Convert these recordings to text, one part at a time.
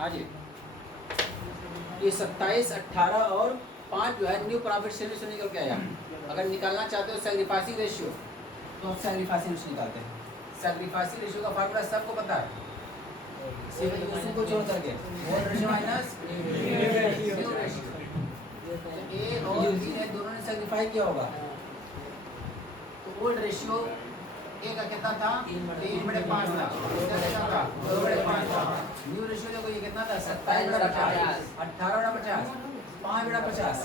हाँ जी, ये 27, 18 और 5 जो है न्यू प्रॉफिट शेयरिंग रेशियो निकल के आया। अगर निकालना चाहते हो सैक्रिफाइसिंग रेशियो तो हम सैक्रिफाइसिंग रेशियो निकालते हैं। सैक्रिफाइसिंग रेशियो का फार्मूला सबको पता है, सिर्फ यूज़ को छोड़ करके old ratio minus new ratio. A और बी ने दोनों ने सैक्रिफाई किया होगा, तो ओल्ड रेशियो ए का कितना था 3/5 था, इसका कितना था 2/5 था। न्यू रेशियो देखो ये कितना था 27/50, 18/50, 5/50,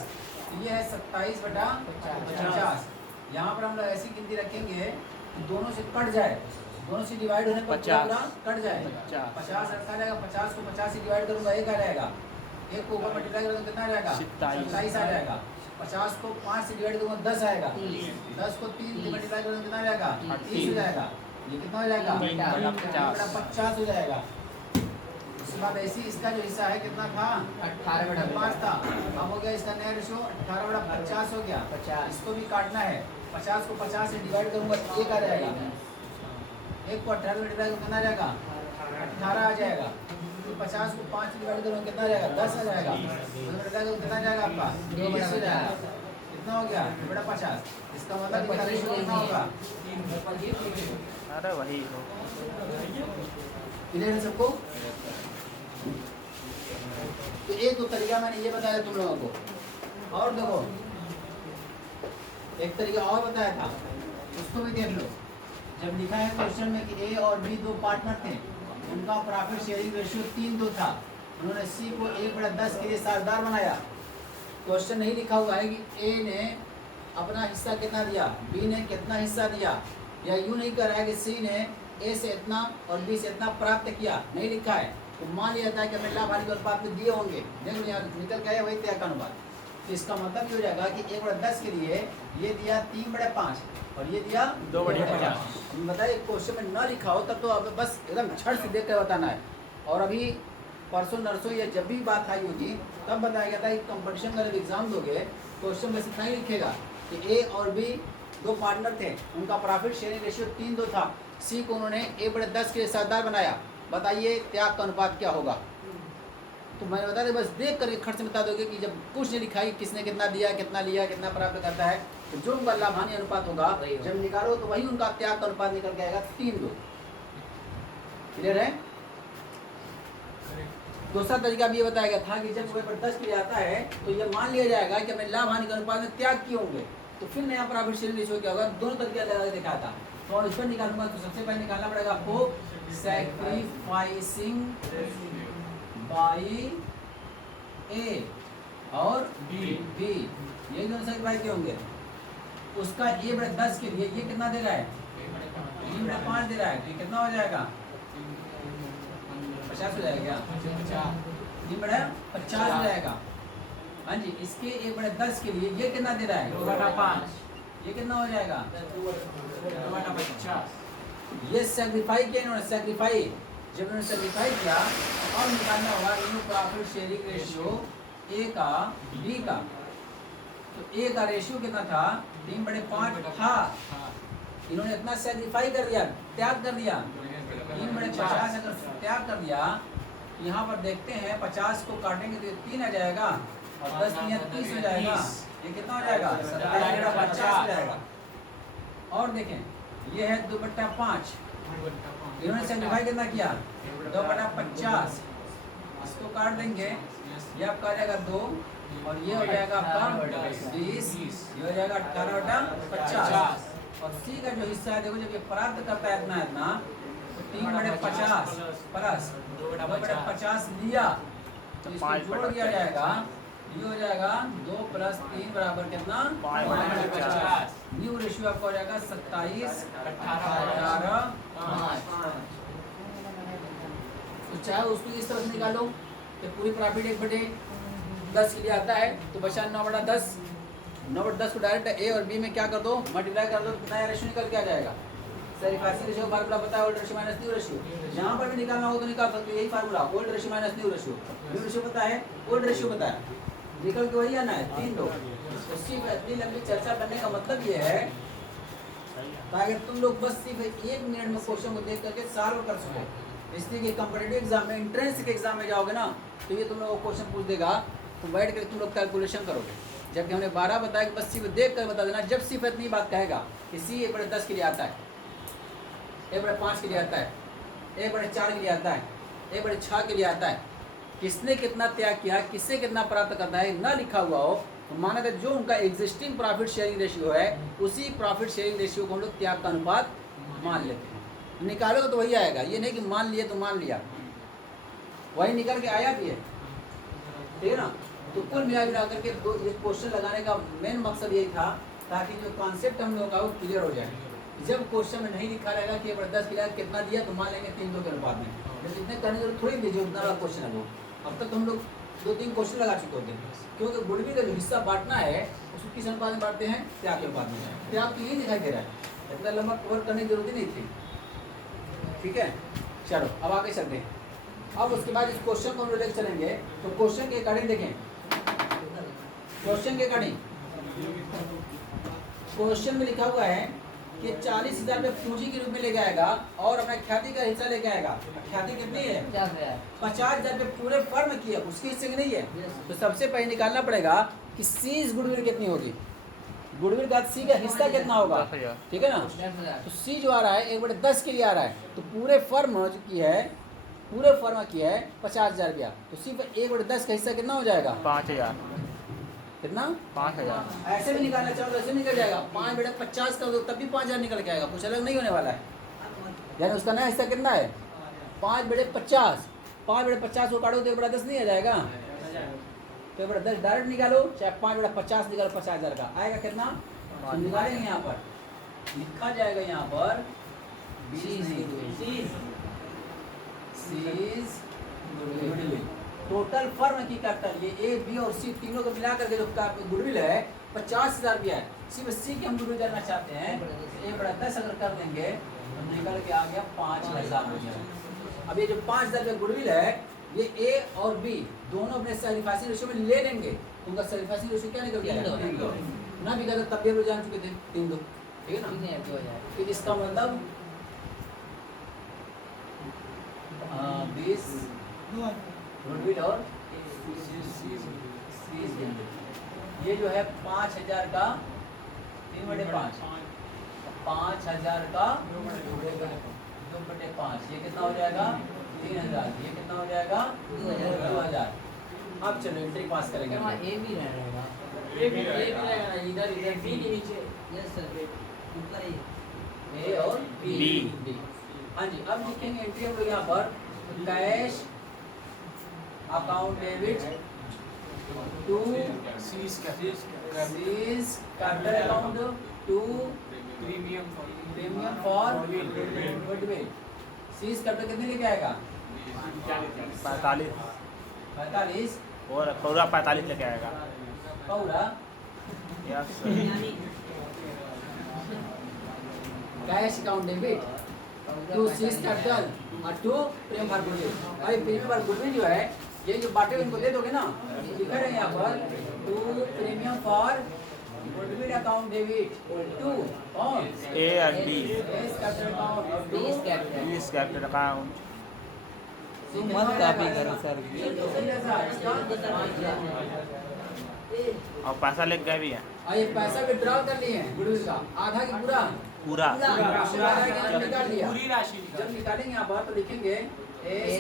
ये है 27/50। यहाँ पर हम लोग ऐसी गिनती रखेंगे दोनों से कट जाए, दोनों से डिवाइड होने पर पूरा कट जाए। 50 रखा रहेगा, 50 को 50 से डिवाइड करूँगा 1 आ जाएगा, 1 को ऊपर मल्टीप्लाई करूँगा कितना आ जाएगा 27 आ जाएगा। 50 को 5 से डिवाइड करूँगा 10 आएगा, 10 को 3 से मल्टीप्लाई करूँगा कितना आ जाएगा 30 हो जाएगा। ये कितना हो जाएगा 50 हो जाएगा। उसके बाद ऐसी इसका जो हिस्सा है कितना था 18/5 था, अब हो गया इसका नया रेशियो 18/50 हो गया। इसको भी काटना है, 50 को 50 से डिवाइड करूँगा 1 आ जाएगा, 1 को 18 में डिवाइड कितना आ जाएगा 18 आ जाएगा। तो 50 को 5 से डिवाइड करूँगा कितना आ जाएगा 10 आ जाएगा, कितना आ जाएगा आपका 20 हो जाएगा। कितना हो गया 2/50। इसका मतलब इसका रेशियो कितना होगा, अरे वही क्लियर है सबको। तो एक तो तरीका मैंने ये बताया तुम लोगों को, और देखो एक तरीका और बताया था, उसको भी देख लो। जब लिखा है क्वेश्चन में कि ए और बी दो पार्टनर थे, उनका प्रॉफिट शेयरिंग रेशियो 3:2 था, उन्होंने सी को 1/10 के लिए साझेदार बनाया। क्वेश्चन नहीं लिखा हुआ है कि ए ने अपना हिस्सा कितना दिया, बी ने कितना हिस्सा दिया, या यूँ नहीं कर रहा है कि सी ने ए से इतना और बी से इतना प्राप्त किया, नहीं लिखा है। तो मान लिया जाता है कि हमें लाभार्थी के अनुपात में दिए होंगे, देखो यहाँ निकल गए वही तय का अनुपात। तो इसका मतलब ये हो जाएगा कि 1/10 के लिए ये दिया 3/5 और ये दिया 2/50। बताइए क्वेश्चन में न लिखा हो तब तो अब बस एकदम छट से देख कर बताना है। और अभी परसों नरसों या जब भी बात आई होती तब बताया गया था कि कंपटीशन का जब एग्जाम दोगे क्वेश्चन में इतना ही लिखेगा कि ए और बी दो पार्टनर थे, उनका प्रॉफिट शेयरिंग रेशियो 3:2 था, सी को उन्होंने 1/10 के लिए साझेदार बनाया, बताइए त्याग का अनुपात क्या होगा। तो मैंने बता दें बस देख कर खर्च में बता दोगे कि जब कुछ नहीं लिखा किसने कितना दिया, कितना लिया, कितना प्राप्त करता है, तो जो उनका लाभानी अनुपात होगा जब निकालो तो वही उनका त्याग का अनुपात निकल के आएगा 3:2। क्लियर है। दूसरा तरीका भी ये बताया गया था कि जब 1/10 के लिए आता है तो ये मान लिया जाएगा कि हमने लाभानी के अनुपात में त्याग किए होंगे, तो फिर नया प्रॉफिट शेयरिंग रेशियो क्या होगा, दोनों तरीके लगा के दिखाया था। तो और इस पर निकालूंगा तो सबसे पहले निकालना पड़ेगा आपको सैक्रिफाइसिंग बाई ए और बी, ये दोनों सैक्रिफाइस के होंगे। उसका 1/10 के लिए ये कितना दे रहा है 3/5 दे रहा है, तो ये कितना हो जाएगा 50 हो जाएगा, 3/50 हो जाएगा। हाँ जी, इसके 1/10 के लिए ये कितना दे रहा है 2/5, ये कितना हो जाएगा 2/50। ये सैक्रिफाई किया इन्होंने, सैक्रिफाई जब इन्होंने सैक्रिफाई किया और निकालना होगा new profit sharing ratio A का बी का। तो ए का रेशियो कितना था 3/5 था, इन्होंने इतना सैक्रिफाई कर दिया, त्याग कर दिया 3/50 अगर त्याग कर दिया। यहाँ पर देखते हैं 50 को काटेंगे तो 3 आ जाएगा और 10 या 30 हो जाएगा, ये कितना हो जाएगा 27/50 हो जाएगा। और देखें ये है 2/5, इन्होंने सैक्रिफाई कितना किया 2/50, इसको काट देंगे ये आपका आ जाएगा 2 और ये हो जाएगा आपका 20, ये हो जाएगा 18/50। और सी का जो हिस्सा है देखो जब ये प्राप्त करता है इतना इतना तो 3/50 प्लस 2/50 लिया तो इसको जोड़ दिया जाएगा, ये हो जाएगा 2 + 3 बराबर कितना 5/50। न्यू रेशियो आपका हो जाएगा 27/18/5। तो चाहे उसको इस तरह से निकालो कि पूरी प्रॉफिट 1/10 के लिए आता है तो बचा 9/10, 9/10 को डायरेक्ट ए और बी में क्या कर दो मल्टीप्लाई कर दो, नया रेशियो निकल के आ जाएगा। सैक्रिफाइसिंग रेशियो फार्मूला पता है old ratio minus new ratio, यहाँ पर भी निकालना हो तो निकाल सकते हो, यही formula old ratio minus new ratio. New ratio पता है, ओल्ड रेशियो पता है, निकल के वही आना है 3:2। उसी पर इतनी लंबी चर्चा करने का मतलब ये है ताकि तुम लोग बस सिर्फ 1 मिनट में क्वेश्चन को देख करके सॉल्व कर सको। इसलिए कि कॉम्पिटिटिव एग्जाम में, एंट्रेंस के एग्जाम में जाओगे ना, तो ये तुम लोग को क्वेश्चन पूछ देगा, तो बैठ कर तुम लोग कैलकुलेशन करोगे। जबकि हमने 12 बताया कि बस सिर्फ देख कर बता देना। जब सिर्फ इतनी बात कहेगा कि सी 1/10 के लिए आता है, 1/5 के लिए आता है, 1/4 के लिए आता है, 1/6 के लिए आता है, किसने कितना त्याग किया, किससे कितना प्राप्त करना है ना लिखा हुआ हो, तो माना कि जो उनका एग्जिस्टिंग प्रॉफिट शेयरिंग रेशियो है, उसी प्रॉफिट शेयरिंग रेशियो को हम लोग त्याग का अनुपात मान लेते हैं। निकालोगे तो वही आएगा, ये नहीं कि मान लिए तो मान लिया, वही निकल के आया भी है, ठीक है ना। तो कुल मिला करके ये क्वेश्चन लगाने का मेन मकसद यही था, ताकि जो कॉन्सेप्ट हम लोग का वो क्लियर हो जाए। जब क्वेश्चन में नहीं लिखा रहेगा कि 10 के लिए कितना दिया, तो मान लेंगे 3-2 के अनुपात में, लेकिन इतने करने की जरूरत थोड़ी दीजिए, उतना बड़ा क्वेश्चन है वो। अब तक तो हम लोग 2-3 क्वेश्चन लगा चुके होते हैं, क्योंकि गुडविल का जो हिस्सा बांटना है उसको किस अनुपात में बांटते हैं, त्याग के अनुपात में। त्याग तो यही दिखाई दे रहा है, इतना लंबा कवर करने की जरूरत ही नहीं थी, ठीक है। चलो अब आगे चलते हैं। अब उसके बाद इस क्वेश्चन को हम लोग लेकर चलेंगे, तो क्वेश्चन के अकॉर्डिंग देखें, क्वेश्चन के अकॉर्डिंग क्वेश्चन में लिखा हुआ है कि 40,000 रुपये पूंजी के रूप में लेके आएगा और अपना ख्याति का हिस्सा लेके आएगा। ख्याति कितनी है, 50,000 रुपये पूरे फर्म की है, उसके हिस्से की नहीं है। तो सबसे पहले निकालना पड़ेगा कि सीज गुडविल कितनी होगी, गुडविल का सी का हिस्सा कितना होगा, ठीक है ना। तो सी जो आ रहा है 1/10 के लिए आ रहा है, तो पूरे फर्म की है, पूरे फर्म की है 50,000 रुपया, तो सिर्फ 1/10 का हिस्सा कितना हो जाएगा, 5,000। कितना, 5,000। ऐसे भी निकालना चाहो तो ऐसे निकल जाएगा, 5/50 का तब भी 5,000 निकल के आएगा, कुछ अलग नहीं होने वाला है। यानी उसका नया हिस्सा कितना है, 5/50, 5/50 को काटो तो 1/10 नहीं आ जाएगा, तो 1/10 डायरेक्ट निकालो, चाहे 5/50 निकालो 50,000 का आएगा कितना, तो निकालेंगे यहाँ पर, लिखा जाएगा यहाँ पर गुडविल, टोटल फर्म की कैपिटल, ये ए बी और सी तीनों को मिला करके जो गुडविल है 50,000 रुपया है। सिर्फ सी की हम गुडविल जानना चाहते हैं, 1/10 अगर कर देंगे तो निकल के आ गया 5,000 रुपया। अब ये जो 5,000 रुपया गुडविल है, ये ए और बी दोनों अपने सैक्रिफाइसिंग रेशियो में ले लेंगे, उनका सैक्रिफाइसिंग रेशियो क्या निकल गया, 3-2 ना भी तब भी हम लोग जान चुके थे 3-2, ठीक है ना। फिर इसका मतलब 20 गुडविल और ये जो है 5,000 का 3/5, 5,000 का 2/5, ये कितना हो जाएगा 3,000, ये कितना हो जाएगा 2,000। अब चलो एंट्री पास करेंगे, ए भी रहेगा, ए भी रहेगा ना, इधर बी के नीचे, यस सर, ऊपर ए और बी। हाँ जी, अब लिखेंगे एंट्री हम लोग यहाँ पर, cash account debit to C's capital account to premium for goodwill. C's capital कितने लेके आएगा, 45 और पूरा 45 लेके आएगा, पूरा yes. Cash account debit to C's capital और टू प्रीमियम फॉर गुडविल। भाई प्रीमियम फॉर गुडविल जो है, ये जो बाटे इनको दे दोगे ना, लिखा है यहाँ पर to premium for goodwill account debit to और ए और बी, सीज कैपिटल अकाउंट और टू बीस कैपिटल अकाउंट। मत कॉपी करो सर, और पैसा लेके गए भी हैं, और ये पैसा विड्रॉ कर लिए हैं गुडविल का, आधा की पूरा पूरा निकाल लिया। पूरी राशि जब निकालेंगे यहाँ पर तो लिखेंगे A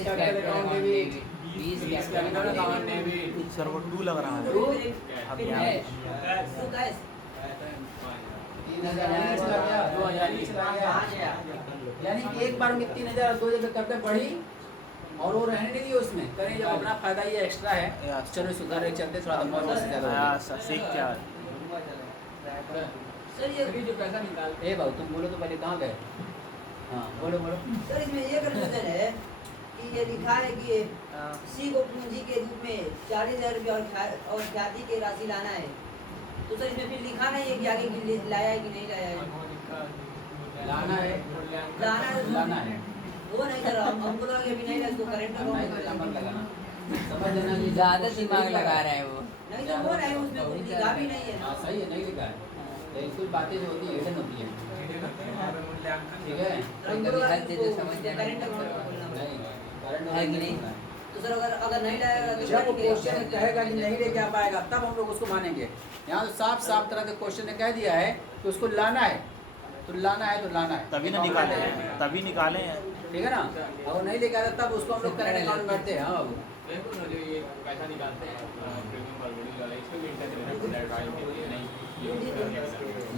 capital account debit, 20 capital account debit sir वो 2 लग रहा है। टू अब यहाँ 3,000 चला गया, 2,000 चला गया, यानी कि एक बार में 3,000 और 2,000 करते बढ़ी, और वो रहने नहीं दिए उसमें, करें जब अपना फायदा ये एक्स्ट्रा है। चलो सुधार रहे चलते, थोड़ा तो बहुत से ज़्यादा हो सर सीख क्या है? गया। सर ये जो पैसा निकालते ए भाऊ तुम बोलो तो पहले कहाँ गए, हाँ बोलो बोलो। सर, इसमें ये कंफ्यूजन है कि ये लिखा है कि सी को पूंजी के रूप में 40,000 रुपये और ख्याति की राशि लाना है, तो सर इसमें फिर लिखा नहीं है कि आगे कि लाया है कि नहीं लाया है, लाना है, लाना है, वो नहीं सर, हमको लगा कि अभी नहीं लाया, इसको करेंट नहीं तो नंबर लगाना, समझ लेना ये ज्यादा दिमाग लगा रहा है वो। नहीं सर, वो नहीं, उसमें कुछ लिखा भी नहीं है। हाँ सही है, नहीं लिखा है, लेकिन कुछ बातें जो होती है हिडन होती है, ठीक है। हमको लगा कि इसको करेंट अकाउंट बोलना पड़ेगा। नहीं है कि नहीं? तो सर अगर नहीं लाएगा तो जब वो क्या क्वेश्चन में कहेगा कि नहीं लेके आ पाएगा तब हम लोग उसको मानेंगे। यहाँ तो साफ साफ तरह के क्वेश्चन ने कह दिया है कि उसको लाना है तो लाना है तो लाना है, तभी ना निकाले तभी निकाले हैं। ठीक है ना। और नहीं लेके आता तब उसको हम लोग करेंट अकाउंट में बैठते हैं। हाँ बाबू पैसा निकालते हैं प्रीमियम पर वीडियो वाला, इसमें भी इंटरेस्ट रहता है नहीं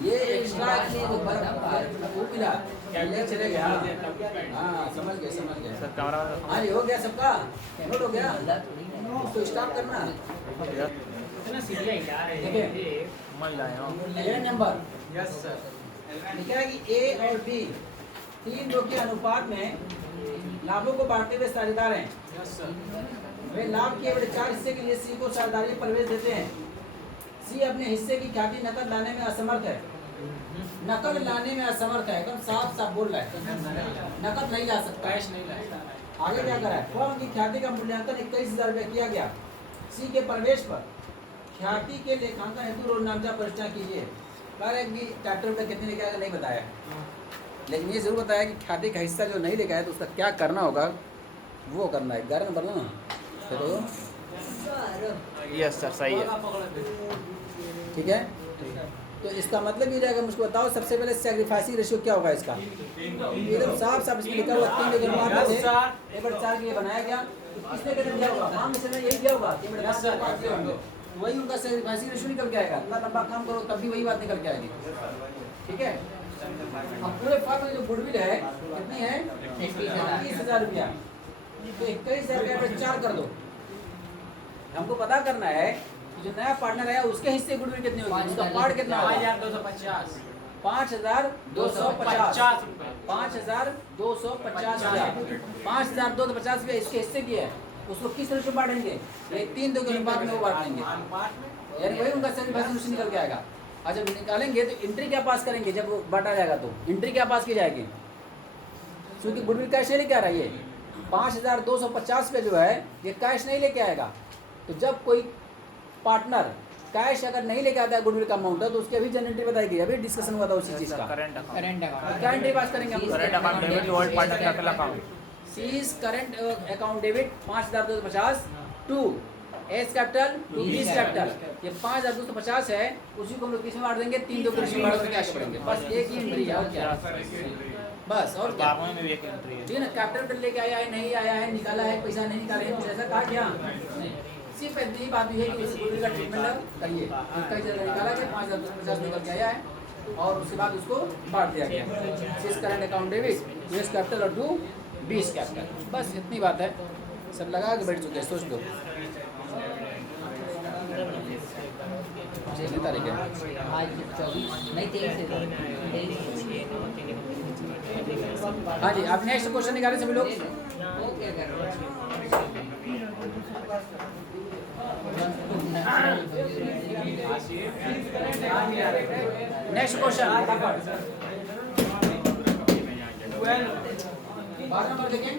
ये एक्स्ट्रा वो मिला ये चले गया। हाँ समझ गए सर कैमरा हाँ ये हो गया सबका नोट हो गया। उसको स्टॉप करना। देखिए महिलाएं हो। 11 नंबर लिखा है कि ए और बी तीन दो के अनुपात में लाभों को बांटते हुए साझेदार हैं। वे लाभ के बड़े 4 हिस्से के लिए सी को साझेदारी में प्रवेश देते हैं। सी अपने हिस्से की ख्याति नकद लाने में असमर्थ है। नकद लाने में असमर्थ है, एकदम साफ साफ बोल रहा है, नकद नहीं ला सकता, कैश नहीं ला सकता। आगे क्या करा है, फर्म की ख्याति का मूल्यांकन 21,000 रुपये किया गया। सी के प्रवेश पर ख्याति के लेखांकन हेतु रोल नामचा परिचय कीजिए। कह रहे कि ट्रैक्टर पे कितने लेके आएगा नहीं बताया, लेकिन ये जरूर बताया कि ख्याति का हिस्सा जो नहीं लेके आया तो उसका क्या करना होगा, वो करना है। 11 नंबर ना तो यस सर सही है। ठीक है। तो इसका मतलब ये रहेगा, मुझको बताओ सबसे पहले सैक्रिफाइसिंग रेशियो क्या होगा इसका। एकदम साफ साफ इसमें लिखा हुआ 3 के अनुपात में 1/4 के लिए बनाया गया। तो किसने करने दिया होगा, मान में यही दिया होगा 3/4 होंगे, वही उनका सैक्रिफाइसिंग रेशियो निकल के आएगा। इतना लंबा काम करो तब भी वही बात निकल के आएगी। ठीक है। अब पूरे फर्म में जो गुडविल है कितनी है, 21,000 रुपया। तो 21,000 रुपया पे 4 कर दो। हमको पता करना है कि जो नया पार्टनर है उसके हिस्से गुडविल कितनी होगी, उसका पार्ट कितना होगा। 5,250 5,250 5,250 5,250 रुपया इसके हिस्से की है। उसको किस तरह से बांटेंगे, ये 3 दो के अनुपात में वो बांट देंगे, यानी वही उनका सैक्रिफाइस निकल के आएगा। और जब निकालेंगे तो एंट्री क्या पास करेंगे, जब वो बांटा जाएगा तो एंट्री क्या पास की जाएगी, क्योंकि गुडविल कैश नहीं लेके आ रहा है। ये 5,250 रुपये जो है ये कैश नहीं लेके आएगा। तो जब कोई पार्टनर कैश अगर नहीं लेके आता है गुडविल का अमाउंट है तो उसकी अभी जनरेटरी बताएगी, अभी डिस्कशन हुआ था उसी चीज का। करंट अकाउंट क्या एंट्री पास करेंगे हम, current account debit old partner capital account C's current account debit 5,250 to A's capital to B's capital. ये 5,250 है, उसी को हम लोग किसमें बांट देंगे, 3 दो के में बांट क्या करेंगे, बस एक ही एंट्री है और क्या, बस और क्या। बारहवें में भी एक एंट्री है। ठीक है ना, कैपिटल लेके आया है नहीं आया है, निकाला है पैसा नहीं निकाला है, कुछ ऐसा कहा क्या नहीं। सिर्फ इतनी ही बात है कि उस गुडविल का ट्रीटमेंट करिए, कई जगह निकाला गया 5,250 निकल के आया है और उसके बाद उसको बांट दिया गया। C's current account debit US capital और टू 20 कैपिटल, बस इतनी बात है। सब लगा के बैठ चुके हैं, सोच लो कितनी तारीख है। आज 24 नहीं 23 है। हाँ जी, आप नेक्स्ट क्वेश्चन निकालें सभी लोग। वो क्या कर रहे हो? नेक्स्ट क्वेश्चन 12 नंबर देखें।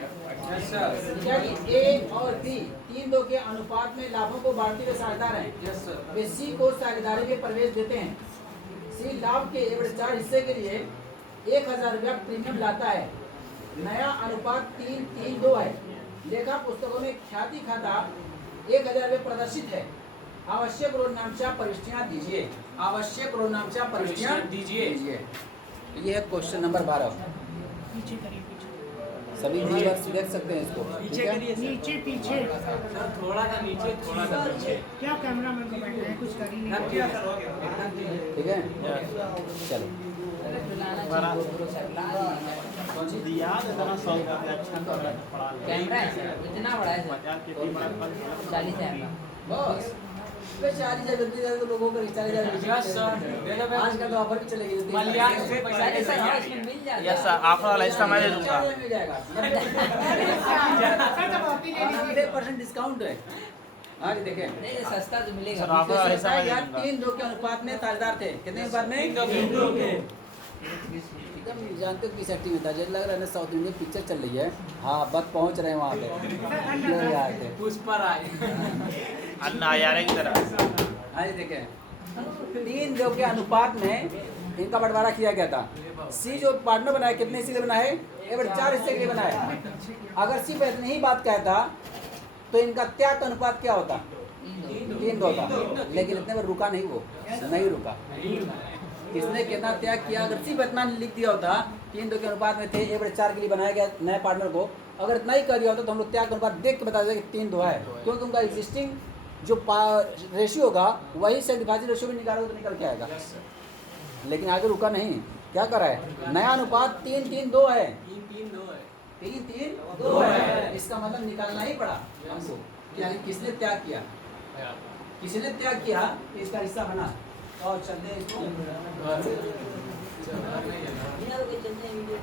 क्या कि ए और बी 3 दो के अनुपात में लाभों को बांटते हुए साझेदार हैं। वे सी को साझेदारी में प्रवेश देते हैं। सी लाभ के 1/4 हिस्से के लिए 1,000 रुपया प्रीमियम लाता है। नया अनुपात 3:2 है। लेखा पुस्तकों में ख्याति खाता 1,000 रुपये प्रदर्शित है। आवश्यक रोजनामचा प्रविष्टियां दीजिए। आवश्यक रोजनामचा प्रविष्टियां दीजिए। ये है क्वेश्चन नंबर 12। सभी व्यूअर्स देख सकते हैं इसको, ठीक है। नीचे पीछे थोड़ा सा नीचे थोड़ा सा पीछे। क्या कैमरा मैन को बैठना है, कुछ कर ही नहीं। ठीक है, चलो दिया इतना 100 रुपया अच्छा पड़ा कैमरा है सर, इतना बड़ा है सर, 40 है बस 40,000 तो लोगों को 40,000 आज का तो ऑफर भी चलेगी। अरे सर हाँ, इसमें मिल जाएगा। यस सर, ऑफर वाला इसका मैं दे दूंगा। मिल जाएगा, 100% डिस्काउंट है। हाँ जी देखें, नहीं ये सस्ता तो मिलेगा। सर, ऑफर वाला हिस्सा मैं दे यार दूंगा। 3 दो के अनुपात में साझेदार थे। कितने अनुपात में? 3 दो के। एकदम जानते हो किस एक्टिंग में था, जैसे लग रहा है ना साउथ इंडियन पिक्चर चल रही है। हाँ बस पहुंच रहे हैं वहाँ पे, लोग आए थे। अन्ना यारे की तरह। हाँ जी देखें, 3 दो के अनुपात में इनका बंटवारा किया गया था। सी जो पार्टनर बना है कितने हिस्से बना है, A/4 हिस्से के लिए बनाया। अगर सिर्फ इतनी ही बात कहता तो इनका त्याग का अनुपात क्या होता? 3 होता, लेकिन इतने में रुका नहीं, वो नहीं रुका। किसने कितना त्याग किया? अगर सिर्फ इतना लिख दिया होता 3-2 के अनुपात में थे, A/4 के लिए बनाया गया नए पार्टनर को, अगर इतना ही कर दिया होता तो हम लोग त्याग का अनुपात देख के बता देते कि 3-2 है, क्योंकि उनका एग्जिस्टिंग जो रेशियो होगा वही सैक्रिफाइस रेशियो भी निकालोगे तो निकल के आएगा। लेकिन आगे रुका नहीं, क्या करा है? नया अनुपात 3-3-2 है, 3-3-2 है। इसका मतलब निकालना ही पड़ा हमको कि आगे किसने त्याग किया, किसने त्याग किया, इसका हिस्सा बना। और चलते हैं इसको बिना रुके चलते हैं वीडियो।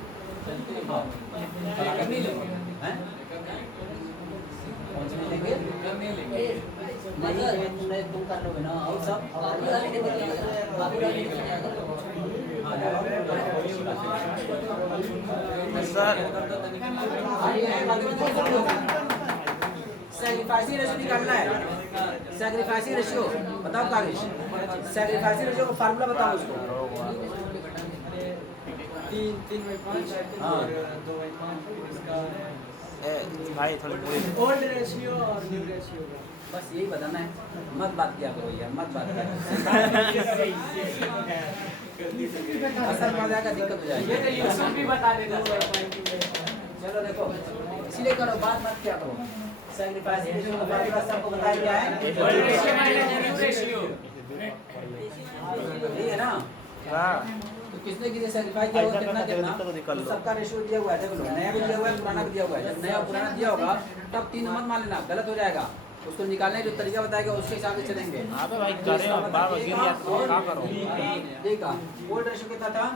नहीं तुम कर लोगे ना, और सब बाकी वाले ने बताया, बाकी वाले ने बताया। सैक्रिफाइसिंग रेशियो निकालना है। सैक्रिफाइसिंग रेशियो बताओ कागज, सैक्रिफाइसिंग रेशियो का फार्मूला बताओ उसको। 3/5 हाँ। और 2/5 इसका भाई थोड़ी पूरी ओल्ड रेशियो और न्यू रेशियो का। बस यही बताना है, मत बात किया करो भैया, मत बात किया असल मजा का दिक्कत हो जाएगी। ये तो यूसुफ भी बता देगा। चलो देखो, इसीलिए करो, बात मत किया करो। सैक्रिफाइस रेशियो का फार्मूला सबको बताया गया है, old ratio minus new ratio. यही है ना? हाँ तो किसने किसने सैक्रिफाइस किया होगा, कितना कितना, तो सबका रेशियो दिया हुआ है। देखो नया भी दिया हुआ है, पुराना भी दिया हुआ है। जब नया और पुराना दिया होगा तब 3 मत मान लेना, गलत हो जाएगा। उसको निकालने जो तरीका बताएगा उसके हिसाब से चलेंगे। अबे भाई करे अब बार गिर गया तो क्या करो? देखा ओल्ड रेशियो कितना था?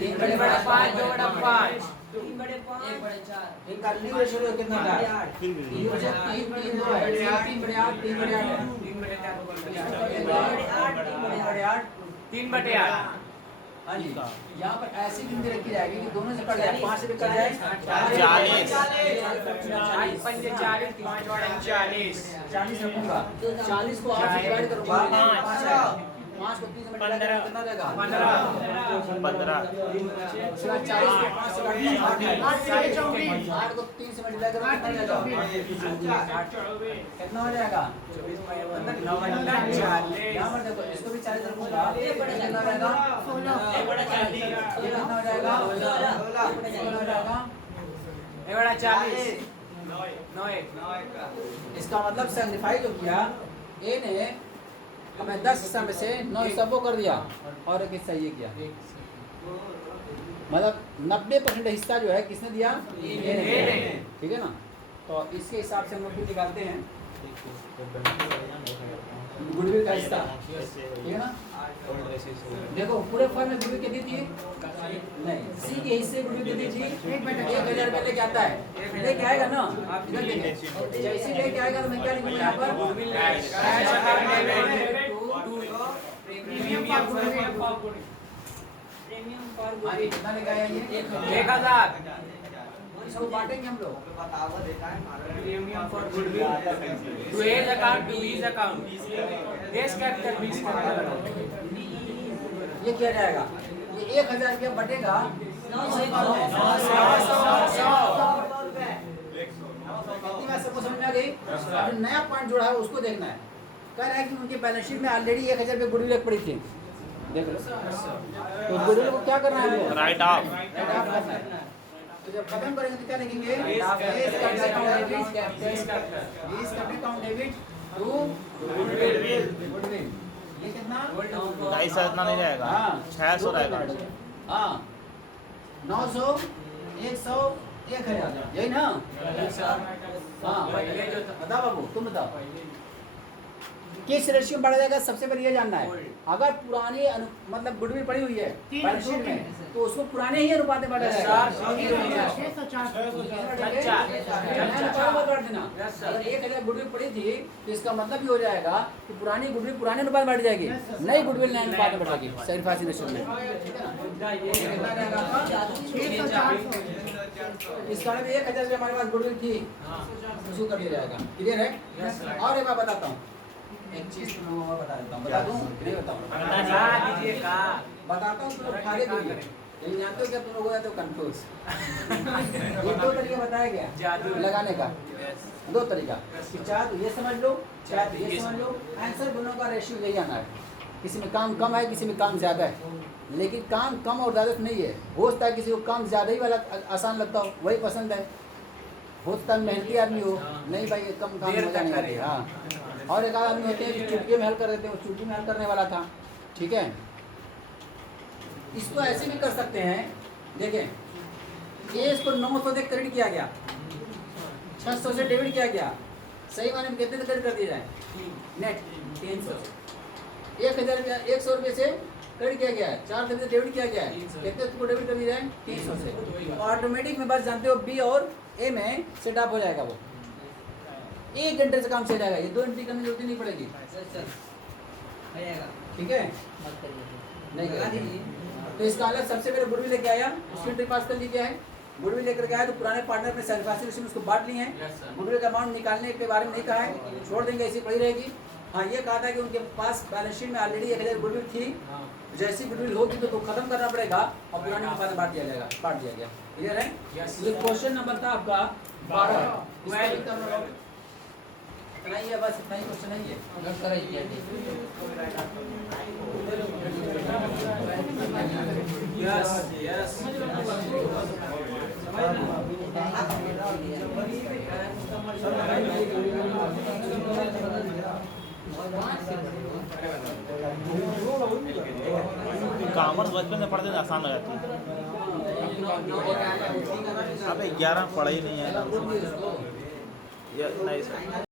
3/5 2/5 3/5 1/4 इनका न्यू रेशियो कितना था? 8 फिर भी ये हो जाए 3-3-2 है, 3/8 3/8 है। 3/8 3/8 हाँ जी, यहाँ पर ऐसी गिनती रखी जाएगी कि दोनों से कट जाए, 5 से भी कट जाए 40 40 5 40 5 40 40 रखूंगा। 40 को 8 से डिवाइड करूंगा, 5 को 3 से मल्टीप्लाई करूंगा, कितना देगा? 15 उसके बाद 40 को 5 से काटूंगा, 8 को 3 से मल्टीप्लाई करूंगा, कितना देगा? कितना हो जाएगा? 9 यहाँ पर देखो, इसको भी 40 रखूंगा, कितना हो जाएगा? ये कितना हो जाएगा? 16 हो जाएगा। 40 इसका मतलब सैक्रिफाइस जो किया ए ने, हमें 10 हिस्सा में से 9 हिस्सा वो कर दिया और एक हिस्सा ये किया। मतलब 90% हिस्सा जो है किसने दिया? ए ने। ठीक है ना? तो इसके हिसाब से हम लोग निकालते हैं गुडविल का हिस्सा, ठीक है ना? देखो पूरे फर्म में गुडविल कितनी थी? नहीं, सी के हिस्से गुडविल कितनी थी? 1000 रुपये लेके आता है, लेके आएगा ना? इधर देखिए, जैसे लेके आएगा तो मैं क्या लिखूंगा यहाँ पर? प्रीमियम फॉर हाँ जी, कितना लेके आया ये? 1000 इसको बांटेंगे हम लोग। Premium for goodwill to A's account to B's account B's capital B's capital. ये क्या जाएगा? ये 1000 रुपया बटेगा 900 सबको समझ में आ गई? अब नया पॉइंट जोड़ा है उसको देखना है। कह रहा है कि उनके बैलेंस शीट में ऑलरेडी 1000 रुपये गुडविल पड़ी थी, देख लो। तो गुडविल को क्या करना है? राइट ऑफ करना है। तो जब खत्म करेंगे तो क्या लिखेंगे? गुडविल ये कितना? 250 इतना नहीं रहेगा, हाँ। 600 रहेगा। हाँ 900 100 1000 यही ना? हाँ बताओ बाबू, तुम बताओ किस रेशियो में बढ़ा जाएगा? सबसे पहले ये जानना है। अगर पुरानी मतलब गुडविल पड़ी हुई है बैलेंस शीट में तो उसको पुराने ही अनुपात में बढ़ा जाएगा। अगर 1000 गुडविल पड़ी थी तो इसका मतलब ये हो जाएगा कि पुरानी गुडविल पुराने अनुपात में बढ़ जाएगी, नई गुडविल नए अनुपात में बढ़ेगी सैक्रिफाइस रेशियो में। इसका मतलब 1000 रुपये हमारे पास गुडविल थी, उसको कर दिया जाएगा। क्लियर है? और एक बात बताता हूँ, एक चीज तुम लोगों को बता देता हूँ, बता दूँ नहीं बताऊँ? बता दीजिएगा। बताता हूँ तो फायदे के लिए। लेकिन जानते हो क्या तुम लोग हो जाते हो कंफ्यूज। ये दो तरीका बताया गया जादू। लगाने का, Yes. दो तरीका कि चाहे तो ये समझ लो चाहे तो ये समझ लो, आंसर दोनों का रेशियो यही आना है। किसी में काम कम है किसी में काम ज़्यादा है, लेकिन काम कम और ज़्यादा तो नहीं है। हो सकता है किसी को काम ज़्यादा ही वाला आसान लगता हो वही पसंद है, हो सकता है मेहनती आदमी हो नहीं भाई ये कम काम देर मजा तक नहीं करे। आती। हाँ, और एक आदमी होते हैं कि चुटकी में हल कर देते हैं, वो चुटकी में हल करने वाला था। ठीक है, इसको ऐसे भी कर सकते हैं। देखें ये इसको 900 से क्रेडिट किया गया, 600 से डेबिट किया गया, सही माने में कितने से क्रेडिट कर दिया जाए? नेट 300। 1000 रुपया 100 रुपये से क्रेडिट किया गया है, 400 से डेबिट किया गया है, कितने उसको डेबिट कर दिया जाए? 300 से। ऑटोमेटिक में बस जानते हो बी और ए में सेटअप हो जाएगा, वो 1 घंटे से काम से जाएगा, ये 2 एंट्री करने की जरूरत नहीं पड़ेगी। सर हो जाएगा, ठीक है, मत करिए नहीं लगा करेंगे। दीजिए। तो इसका अलग सबसे पहले गुडविल लेके आया, उसकी एंट्री पास कर ली गया है। गुडविल लेकर के आया तो पुराने पार्टनर अपने सैटिस्फैक्शन उसको बांट लिए हैं। Yes, sir. गुडविल का अमाउंट निकालने के बारे में नहीं कहा है, छोड़ देंगे ऐसी पड़ी रहेगी। हाँ ये कहा था कि उनके पास बैलेंस शीट में ऑलरेडी 1000 गुडविल थी, जैसी गुडविल होगी तो खत्म करना पड़ेगा और पुराने में बाद बांट दिया जाएगा, बांट दिया गया। क्लियर है? Yes. ये क्वेश्चन नंबर था आपका 12। इतना ही है, बस इतना ही क्वेश्चन है ये। Yes, yes. कॉमर्स बचपन में पढ़ते थे आसान हो जाती है। अबे 11 पढ़ा ही नहीं है। ये नहीं सर।